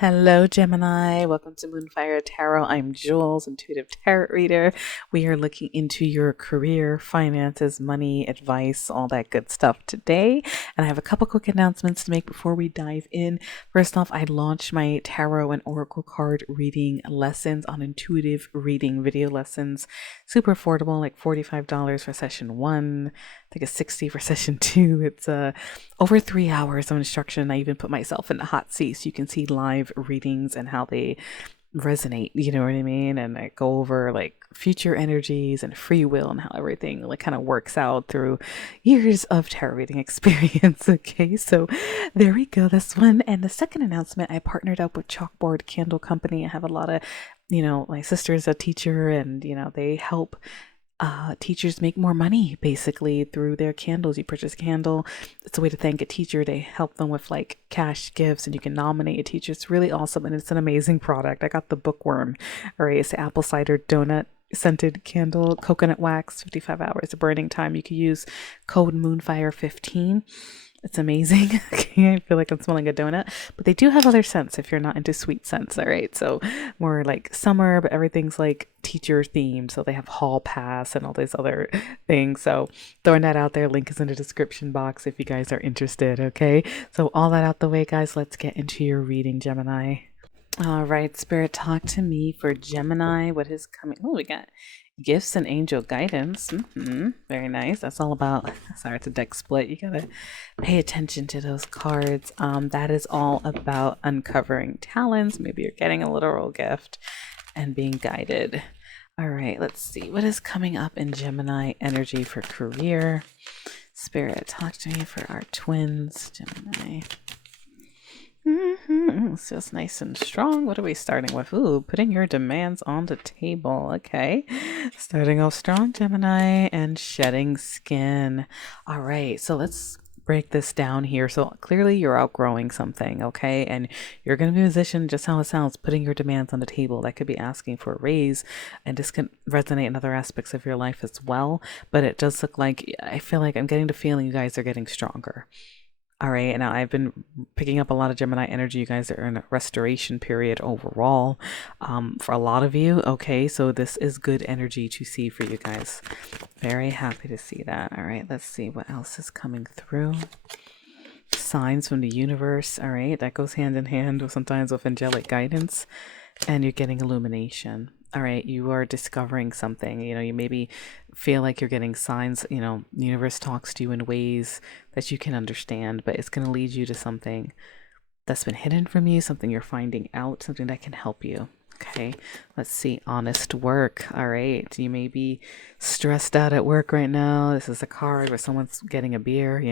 Hello, Gemini. Welcome to Moonfire Tarot. I'm Jules, intuitive tarot reader. We are looking into your career, finances, money, advice, all that good stuff today. And I have a couple quick announcements to make before we dive in. First off, I launched my tarot and oracle card reading lessons on intuitive reading video lessons. Super affordable, like $45 for session one. I think it's 60 for session two. It's over 3 hours of instruction. I even put myself in the hot seat so you can see live readings and how they resonate, you know what I mean? And I go over like future energies and free will and how everything like kind of works out through years of tarot reading experience. Okay, so there we go. That's one. And the second announcement, I partnered up with Chalkboard Candle Company. I have a lot of, my sister's a teacher, and they help teachers make more money basically through their candles. You purchase a candle, it's a way to thank a teacher. They help them with like cash gifts, and you can nominate a teacher. It's really awesome, and it's an amazing product. I got the bookworm. All right, it's the apple cider donut scented candle, coconut wax, 55 hours of burning time. You can use code Moonfire15. It's amazing. Okay, I feel like I'm smelling a donut, but they do have other scents if you're not into sweet scents. All right, so more like summer, but everything's like teacher themed. So they have hall pass and all these other things. So throwing that out there, link is in the description box if you guys are interested. Okay, so all that out the way, guys, let's get into your reading, Gemini. All right, Spirit, talk to me for Gemini. What is coming? Oh, we got gifts and angel guidance. Very nice. That's all about, sorry, it's a deck split. You gotta pay attention to those cards. That is all about uncovering talents. Maybe you're getting a literal gift and being guided. All right, let's see what is coming up in Gemini energy for career. Spirit, talk to me for our twins, Gemini. It's just nice and strong. What are we starting with? Ooh, putting your demands on the table. Okay. Starting off strong, Gemini, and shedding skin. All right. So let's break this down here. So clearly you're outgrowing something. Okay. And you're going to be a musician, just how it sounds, putting your demands on the table. That could be asking for a raise, and this can resonate in other aspects of your life as well. But it does look like, I feel like I'm getting the feeling you guys are getting stronger. All right, and now I've been picking up a lot of Gemini energy. You guys are in a restoration period overall, for a lot of you. Okay, so this is good energy to see for you guys. Very happy to see that. All right, let's see what else is coming through. Signs from the universe. All right, that goes hand in hand with sometimes with angelic guidance, and you're getting illumination. All right, you are discovering something. You maybe feel like you're getting signs. The universe talks to you in ways that you can understand, but it's going to lead you to something that's been hidden from you, something you're finding out, something that can help you. Okay, let's see. Honest work. All right, you may be stressed out at work right now. This is a card where someone's getting a beer,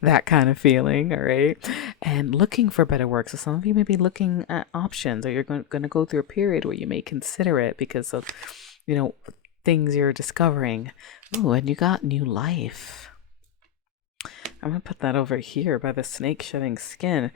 that kind of feeling. All right, and looking for better work. So some of you may be looking at options, or you're going to go through a period where you may consider it because of things you're discovering. Oh, and you got new life. I'm gonna put that over here by the snake shedding skin.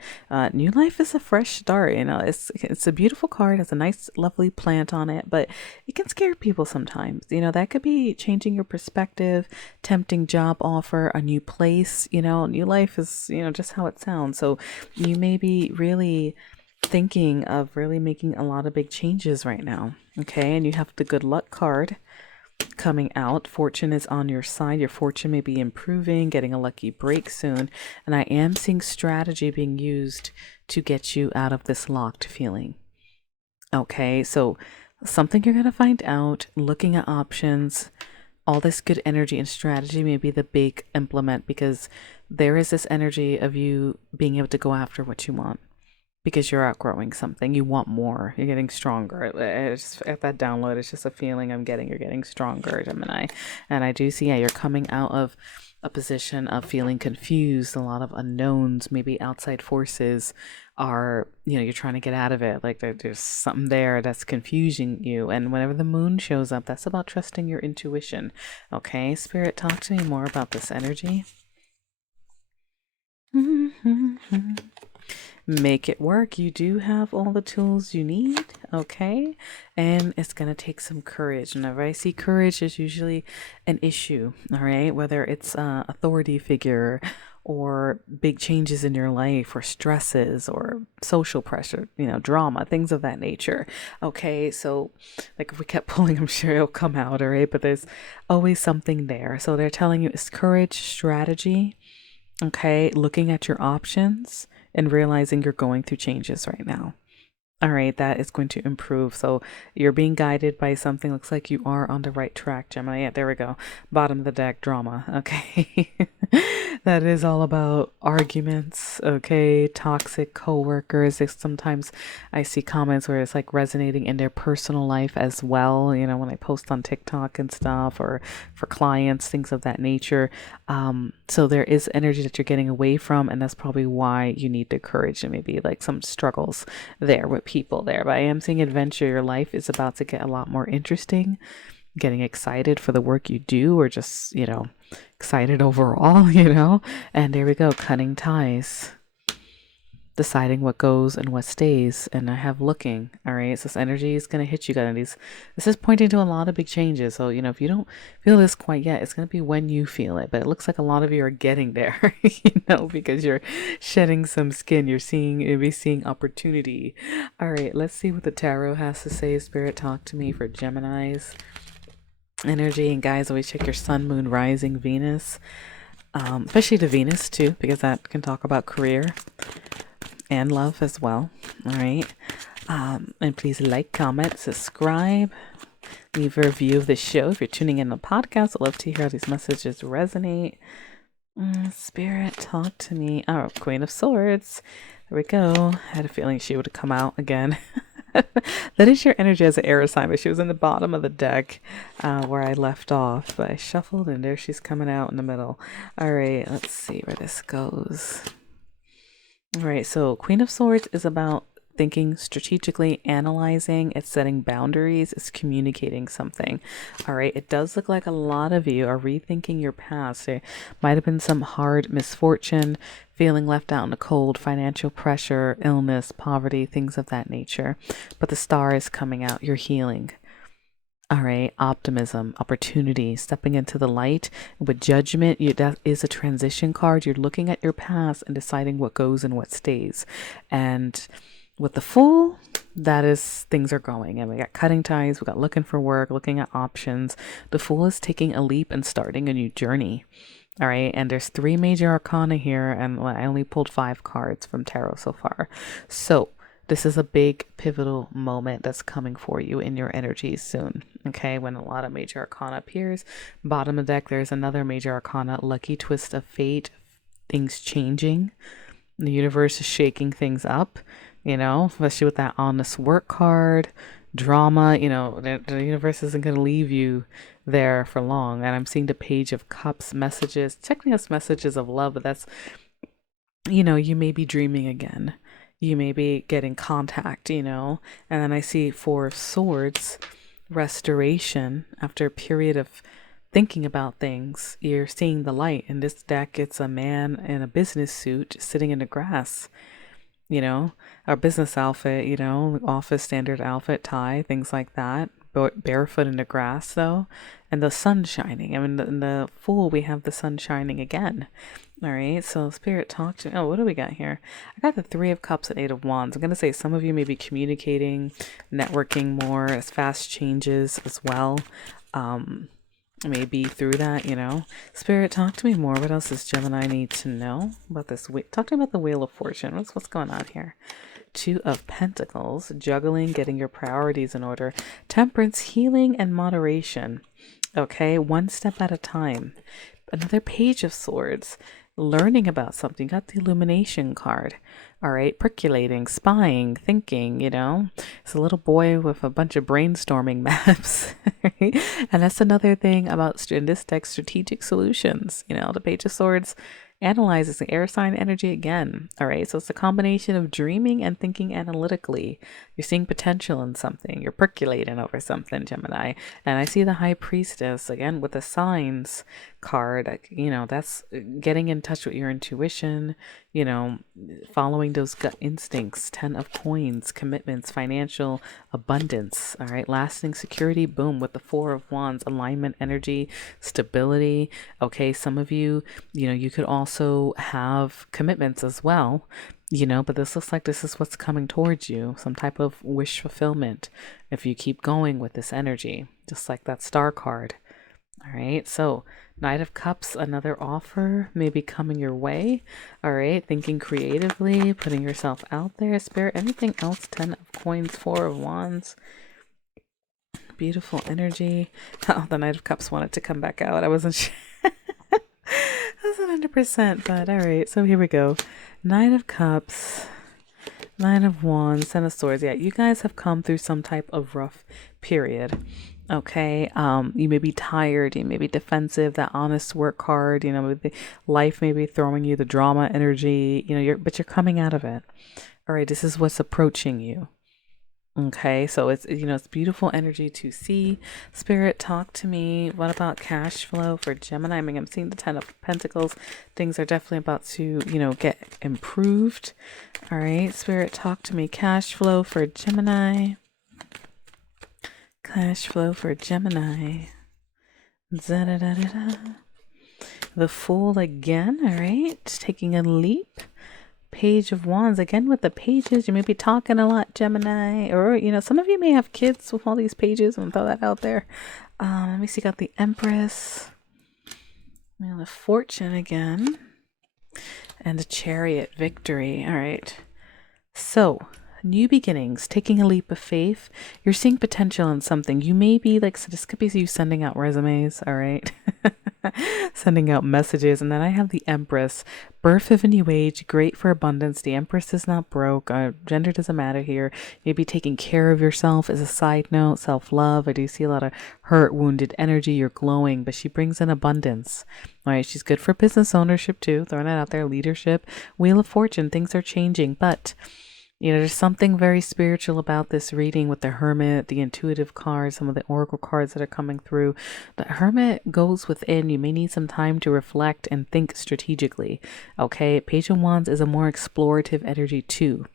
New life is a fresh start. It's a beautiful card. It's a nice, lovely plant on it, but it can scare people sometimes. That could be changing your perspective, tempting job offer, a new place. New life is just how it sounds. So you may be really thinking of really making a lot of big changes right now. Okay, and you have the good luck card coming out. Fortune is on your side. Your fortune may be improving, getting a lucky break soon. And I am seeing strategy being used to get you out of this locked feeling. Okay, so something you're going to find out, looking at options, all this good energy and strategy may be the big implement, because there is this energy of you being able to go after what you want. Because you're outgrowing something, you want more, you're getting stronger. It's at that download, it's just a feeling I'm getting. You're getting stronger, Gemini. And I do see, you're coming out of a position of feeling confused, a lot of unknowns, maybe outside forces are, you're trying to get out of it. Like there's something there that's confusing you. And whenever the moon shows up, that's about trusting your intuition. Okay, Spirit, talk to me more about this energy. Make it work. You do have all the tools you need. Okay, and it's gonna take some courage. Whenever I see courage, is usually an issue. All right, whether it's authority figure or big changes in your life, or stresses, or social pressure, drama, things of that nature. Okay, so like if we kept pulling, I'm sure it'll come out, all right? But there's always something there. So they're telling you it's courage, strategy, okay, looking at your options and realizing you're going through changes right now. All right, that is going to improve. So you're being guided by something. Looks like you are on the right track, Gemini. Yeah, there we go. Bottom of the deck, drama. Okay. That is all about arguments. Okay. Toxic coworkers. Sometimes I see comments where it's like resonating in their personal life as well. When I post on TikTok and stuff, or for clients, things of that nature. So there is energy that you're getting away from, and that's probably why you need the courage, and maybe like some struggles there with people there. But I am seeing adventure. Your life is about to get a lot more interesting, getting excited for the work you do, or just, excited overall, and there we go, cutting ties, deciding what goes and what stays. And I have looking. All right, so this energy is going to hit you guys. This is pointing to a lot of big changes. So if you don't feel this quite yet, it's going to be when you feel it. But it looks like a lot of you are getting there, because you're shedding some skin. You're seeing opportunity. All right, let's see what the tarot has to say. Spirit, talk to me for Gemini's energy. And guys, always check your sun, moon, rising, Venus, especially the Venus too, because that can talk about career and love as well. All right. And please like, comment, subscribe, leave a review of the show. If you're tuning in the podcast, I'd love to hear how these messages resonate. Spirit, talk to me. Oh, Queen of Swords. There we go. I had a feeling she would come out again. That is your energy as an air sign, but she was in the bottom of the deck where I left off. But I shuffled, and there she's coming out in the middle. All right, let's see where this goes. All right, so Queen of Swords is about thinking strategically, analyzing, it's setting boundaries, it's communicating something. All right, it does look like a lot of you are rethinking your past. There might have been some hard misfortune, feeling left out in the cold, financial pressure, illness, poverty, things of that nature. But the star is coming out, you're healing. All right, optimism, opportunity, stepping into the light. With judgment, that is a transition card. You're looking at your past and deciding what goes and what stays. And with the Fool, that is things are going. And we got cutting ties, we got looking for work, looking at options. The Fool is taking a leap and starting a new journey. All right, and there's 3 major arcana here, and I only pulled 5 cards from tarot so far. So this is a big pivotal moment that's coming for you in your energies soon. Okay, when a lot of major arcana appears, bottom of the deck, there's another major arcana, lucky twist of fate, things changing. The universe is shaking things up, especially with that honest work card, drama. The universe isn't going to leave you there for long. And I'm seeing the Page of Cups messages, technically us messages of love, but that's, you may be dreaming again. You may be getting contact, and then I see 4 of Swords, restoration. After a period of thinking about things, you're seeing the light. In this deck, it's a man in a business suit sitting in the grass, our business outfit, office standard outfit, tie, things like that. Barefoot in the grass, though, and the sun shining. In the Fool, we have the sun shining again. All right, so Spirit, talk to me. Oh, what do we got here? I got the 3 of Cups and 8 of Wands. I'm going to say some of you may be communicating, networking more as fast changes as well. Maybe through that, Spirit, talk to me more. What else does Gemini need to know about this? Talk to me about the Wheel of Fortune. What's going on here? 2 of Pentacles, juggling, getting your priorities in order. Temperance, healing, and moderation. Okay, one step at a time. Another Page of Swords, learning about something. Got the Illumination card. All right, percolating, spying, thinking, It's a little boy with a bunch of brainstorming maps. Right? And that's another thing about, in this deck, strategic solutions. The Page of Swords analyzes the air sign energy again. All right, so it's a combination of dreaming and thinking analytically. You're seeing potential in something. You're percolating over something, Gemini. And I see the High Priestess again with the signs card. That's getting in touch with your intuition, following those gut instincts. 10 of Coins, commitments, financial abundance. All right, lasting security, boom, with the 4 of Wands, alignment, energy, stability. Okay, some of you, you could also also have commitments as well, but this looks like this is what's coming towards you, some type of wish fulfillment if you keep going with this energy, just like that star card. All right, so Knight of Cups, another offer maybe coming your way. All right, thinking creatively, putting yourself out there. Spirit, anything else? 10 of Coins, 4 of Wands. Beautiful energy. Oh, the Knight of Cups wanted to come back out. I wasn't sure. I wasn't 100%, but all right, so here we go. Knight of Cups, Nine of Wands, Ten of Swords. Yeah, you guys have come through some type of rough period. Okay, you may be tired, you may be defensive, that honest work hard, maybe life may be throwing you the drama energy, but you're coming out of it. All right, this is what's approaching you. Okay, so it's beautiful energy to see. Spirit, talk to me. What about cash flow for Gemini? I mean, I'm seeing the 10 of Pentacles. Things are definitely about to, get improved. All right, Spirit, talk to me. Cash flow for Gemini. Cash flow for Gemini. Da-da-da-da-da. The Fool again. All right, taking a leap. Page of Wands again with the pages. You may be talking a lot, Gemini, or some of you may have kids with all these pages. I'm gonna throw that out there. Let me see. Got the Empress, the Fortune again, and the Chariot. Victory. All right. So, new beginnings, taking a leap of faith. You're seeing potential in something. You may be so this could be you sending out resumes, all right? Sending out messages. And then I have the Empress, birth of a new age, great for abundance. The Empress is not broke. Gender doesn't matter here. Maybe taking care of yourself as a side note, self-love. I do see a lot of hurt, wounded energy. You're glowing, but she brings in abundance. All right, she's good for business ownership too. Throwing that out there, leadership. Wheel of Fortune, things are changing, but there's something very spiritual about this reading with the Hermit, the intuitive cards, some of the oracle cards that are coming through. The Hermit goes within. You may need some time to reflect and think strategically. Okay, Page of Wands is a more explorative energy too.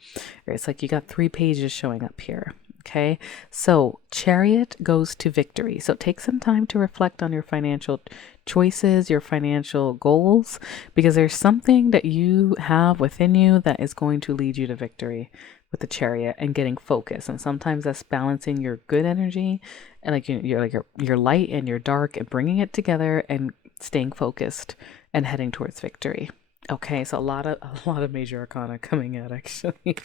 It's like you got 3 pages showing up here. Okay, so Chariot goes to victory. So take some time to reflect on your financial choices, your financial goals, because there's something that you have within you that is going to lead you to victory with the Chariot and getting focused. And sometimes that's balancing your good energy and your light and your dark and bringing it together and staying focused and heading towards victory. Okay, so a lot of major arcana coming out, actually.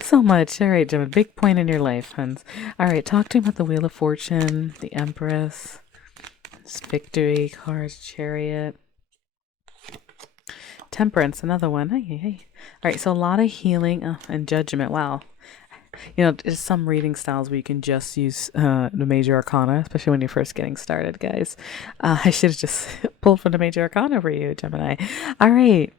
So much. All right, Gemma, big point in your life, huns. All right, talk to me about the Wheel of Fortune, the Empress, victory cards, Chariot, Temperance, another one. Hey. All right, so a lot of healing and judgment. Wow. There's some reading styles where you can just use the major arcana, especially when you're first getting started, guys. I should have just pulled from the major arcana for you, Gemini. All right.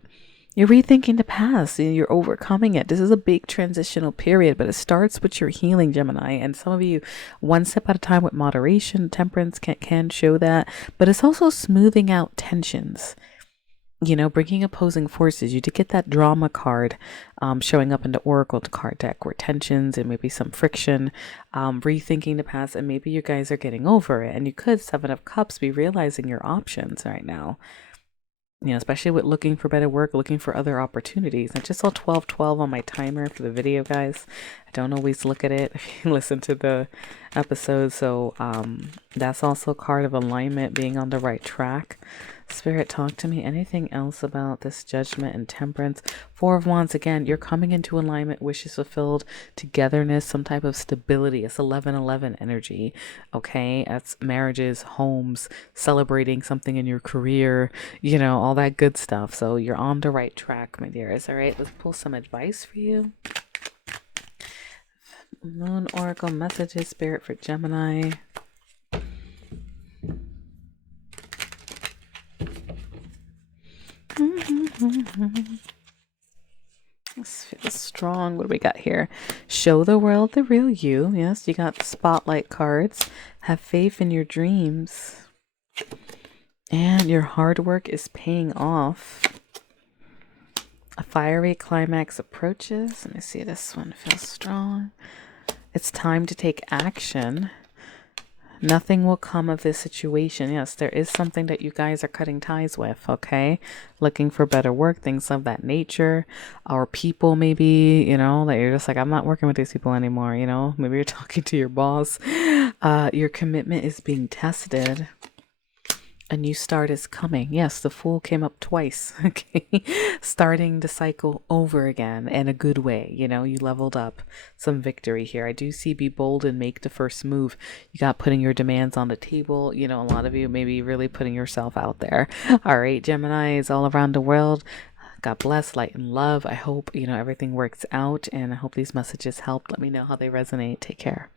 You're rethinking the past. You're overcoming it. This is a big transitional period, but it starts with your healing, Gemini. And some of you, one step at a time with moderation. Temperance can show that. But it's also smoothing out tensions. Bringing opposing forces. You did get that drama card showing up in the Oracle card deck where tensions and maybe some friction, rethinking the past, and maybe you guys are getting over it. And you could, 7 of Cups, be realizing your options right now. Especially with looking for better work, looking for other opportunities. I just saw 12:12 on my timer for the video, guys. I don't always look at it if you listen to the episode. So that's also a card of alignment, being on the right track. Spirit, talk to me. Anything else about this Judgment and Temperance? 4 of Wands, again, you're coming into alignment, wishes fulfilled, togetherness, some type of stability. It's 11-11 energy, okay? That's marriages, homes, celebrating something in your career, all that good stuff. So you're on the right track, my dears. All right, let's pull some advice for you. Moon Oracle messages, Spirit, for Gemini. This feels strong. What do we got here? Show the world the real you. Yes, you got the spotlight cards. Have faith in your dreams. And your hard work is paying off. A fiery climax approaches. Let me see, this one feels strong. It's time to take action. Nothing will come of this situation. Yes, there is something that you guys are cutting ties with, okay? Looking for better work, things of that nature. Or people, maybe, that you're just like, I'm not working with these people anymore, Maybe you're talking to your boss. Your commitment is being tested. A new start is coming. Yes, the Fool came up twice. Okay. Starting the cycle over again in a good way. You leveled up some victory here. I do see be bold and make the first move. You got putting your demands on the table. A lot of you maybe really putting yourself out there. All right, Gemini is all around the world. God bless, light and love. I hope, everything works out, and I hope these messages helped. Let me know how they resonate. Take care.